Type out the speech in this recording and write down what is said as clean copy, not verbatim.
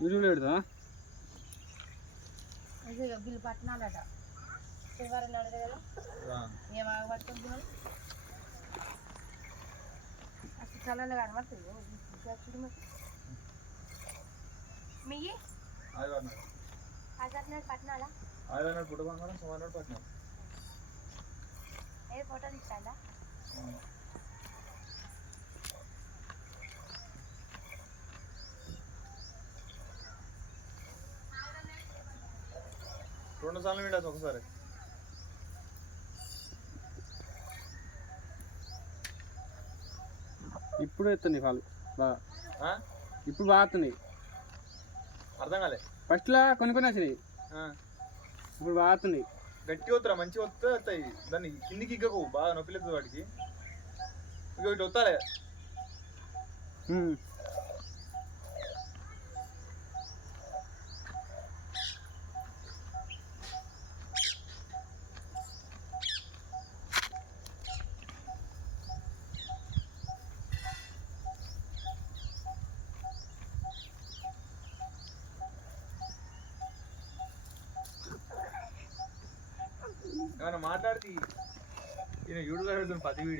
యూట్యూబ్లో పెడతా బిల్లు పట్టినాలట శనివారం అడగ కదా ఏం ఆగబడుతుంది మరి అసలు కళలు కనబడుతుంది మియ్యి ఆదివారం పట్టినాలా ఆదివారం పుట్ట బంగారం సోమవారం పట్టినాం ఏ ఫోటో తీస్తాడా 2 సార్లు విండొచ్చు ఒకసారి. ఇప్పుడు ఎత్తున్నాయి కాలు బాగా, ఇప్పుడు బాగా వస్తున్నాయి. అర్థం కాలే. ఫస్ట్లో కొన్ని వచ్చినాయి, ఇప్పుడు బాగా వస్తున్నాయి. గట్టిగా వస్తారా, మంచిగా వస్తే వస్తాయి. దాన్ని కిందికి ఇగ్గకు, బాగా నొప్పి లేదు వాటికి. ఇక ఇటు వస్తాలే. ఏమన్నా మాట్లాడితే ఈయన యూట్యూబ్లో పెడుతున్న 10 వీడియో